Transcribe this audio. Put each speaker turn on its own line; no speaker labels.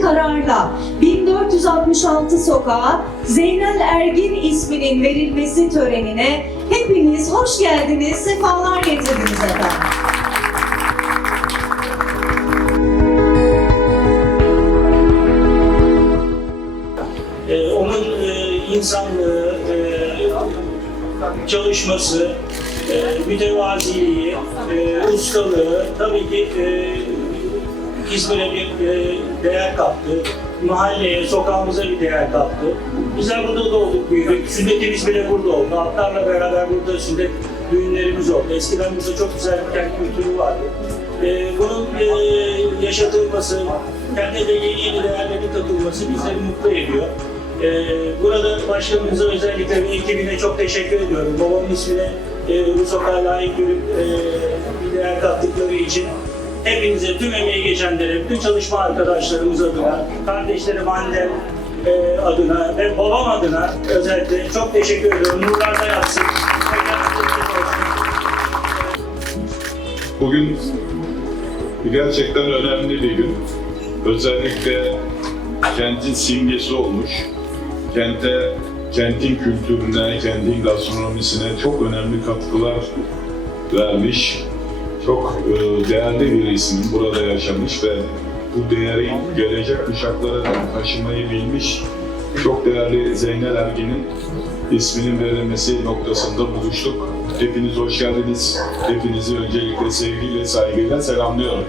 kararla 1466 sokağa Zeynel Ergin isminin verilmesi törenine hepiniz hoş geldiniz, sefalar getirdiniz efendim.
Ee, onun e, insanlığı, e, çalışması, e, mütevaziliği, e, ustalığı tabii ki e, İzmir'e bir e, değer kattı. Mahalleye, sokağımıza bir değer kattı. Bizler burada doğduk, büyüdük. Sünnetimiz bile burada oldu. Atlarla beraber burada sünnet düğünlerimiz oldu. Eskiden burada çok güzel bir kent kültürü vardı. E, bunun e, yaşatılması, kendine de yeni yeni değerlerin katılması bizleri mutlu ediyor. Ee, burada başkanımıza özellikle ve ekibine çok teşekkür ediyorum. Babamın ismini e, bu sokağa layık görüp e, bir değer kattıkları için hepinize, tüm emeği geçenlere, bütün çalışma arkadaşlarımız adına, kardeşlerim, annem e, adına ve babam adına özellikle çok teşekkür ediyorum. Nurlarda yatsın.
Bugün gerçekten önemli bir gün. Özellikle kentin simgesi olmuş. Kente, kentin kültürüne, kentin gastronomisine çok önemli katkılar vermiş. Çok e, değerli bir isim burada yaşamış ve bu değeri gelecek kuşaklara taşımayı bilmiş. Çok değerli Zeynel Ergin'in isminin verilmesi noktasında buluştuk. Hepiniz hoş geldiniz. Hepinizi öncelikle sevgiyle, saygıyla selamlıyorum.